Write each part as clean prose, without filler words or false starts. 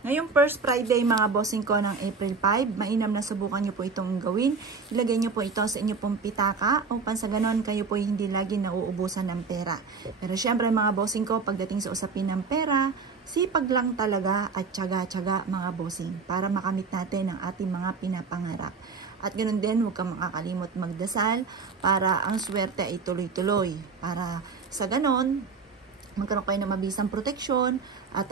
Ngayong first Friday mga bossing ko ng April 5, mainam na subukan nyo po itong gawin. Ilagay nyo po ito sa inyo pong pitaka upang sa ganon kayo po hindi lagi nauubusan ng pera. Pero syempre mga bossing ko, pagdating sa usapin ng pera, sipag lang talaga at tiyaga-tiyaga mga bossing para makamit natin ang ating mga pinapangarap. At ganoon din, huwag kang makakalimot magdasal para ang swerte ay tuloy-tuloy. Para sa ganon, magkaroon kayo ng mabisang proteksyon at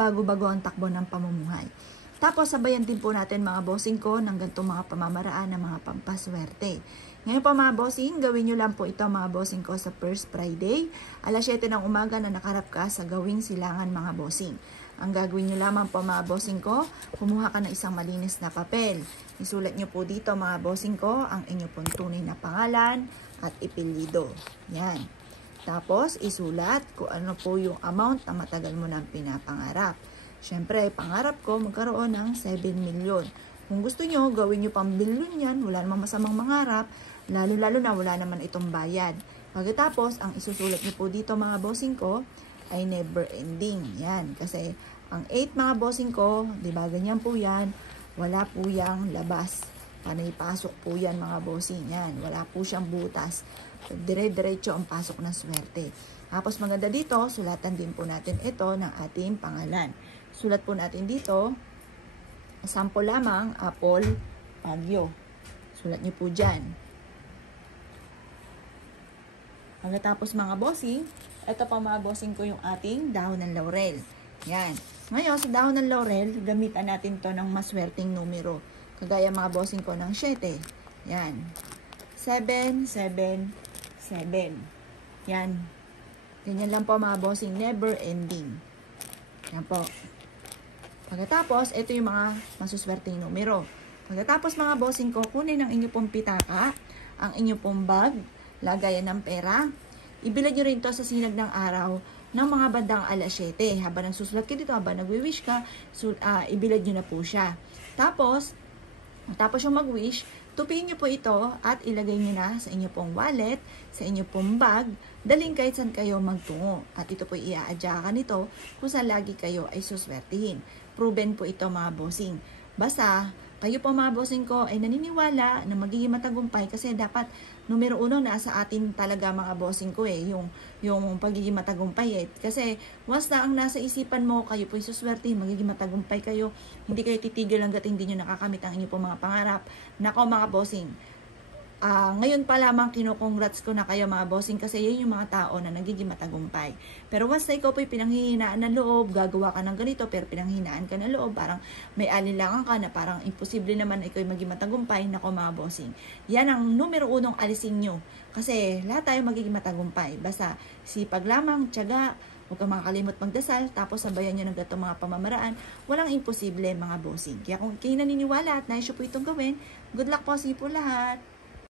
bago-bago ang takbo ng pamumuhay. Tapos sabayan din po natin mga bossing ko ng ganitong mga pamamaraan ng mga pampaswerte. Ngayon po mga bossing, gawin nyo lang po ito mga bossing ko sa first Friday. Alas 7 ng umaga na nakarap ka sa gawing silangan mga bossing. Ang gagawin nyo lamang po mga bossing ko, kumuha ka ng isang malinis na papel. Isulat nyo po dito mga bossing ko ang inyo pong tunay na pangalan at ipilido. Yan. Tapos, isulat kung ano po yung amount na matagal mo nang pinapangarap. Siyempre, pangarap ko magkaroon ng 7 million. Kung gusto nyo, gawin nyo pang billion yan. Wala namang masamang mangarap. Lalo-lalo na wala naman itong bayad. Pagkatapos, ang isusulat nyo po dito mga bossing ko ay never ending. Yan. Kasi, ang 8 mga bossing ko, di ba ganyan po yan, wala po yang labas. Panay-pasok po yan mga bossing. Yan. Wala po siyang butas. Dire-diretso ang pasok ng swerte. Tapos maganda dito, sulatan din po natin ito ng ating pangalan. Sulat po natin dito, sample lamang, Apple Baguio. Sulat nyo po dyan. Pagkatapos mga bossing, ito pa mga bossing ko yung ating dahon ng laurel. Yan. Ngayon, sa dahon ng laurel, gamitan natin to ng maswerteng numero. Kagaya mga bossing ko ng 7. Yan. 7, 7, 7. Yan. Ganyan lang po mga bossing. Never ending. Yan po. Pagkatapos, ito yung mga masuswerteng numero. Pagkatapos mga bossing ko, kunin ang inyo pong pitaka, ang inyo pong bag, lagayan ng pera. Ibilad nyo rin to sa sinag ng araw ng mga bandang alas 7. Habang nagsusulat ka dito, habang nagwi-wish ka, ibilad nyo na po siya. Tapos yung mag-wish, tupiin nyo po ito at ilagay nyo na sa inyo pong wallet, sa inyo pong bag, daling kahit saan kayo magtungo. At ito po i-a-adyakan nito kung saan lagi kayo ay suswertihin. Proven po ito mga bossing. Basta, kayo po mga bossing ko ay naniniwala na magiging matagumpay kasi dapat numero 1 nasa atin talaga mga bossing ko yung pagiging matagumpay Kasi once na ang nasa isipan mo, kayo po isuswertihin, magiging matagumpay kayo. Hindi kayo titigil hanggat hindi nyo nakakamit ang inyo po mga pangarap. Nako mga bossing, ngayon pa lamang kinukongrats ko na kayo mga bossing kasi yun yung mga tao na nagiging matagumpay. Pero once na ikaw po'y pinanghihinaan ng loob, gagawa ka ng ganito pero pinanghihinaan ka ng loob, parang may alinlangan ka na parang imposible naman ikaw maging matagumpay, nako mga bossing. Yan ang numero 1 alisin nyo. Kasi lahat tayo magiging matagumpay. Basta sipag lamang, tiyaga, huwag kang makakalimot magdasal, tapos sabayan nyo ng gatong mga pamamaraan. Walang imposible mga bossing. Kaya kung kayo naniniwala at nais po itong gawin, good luck po sa po lahat.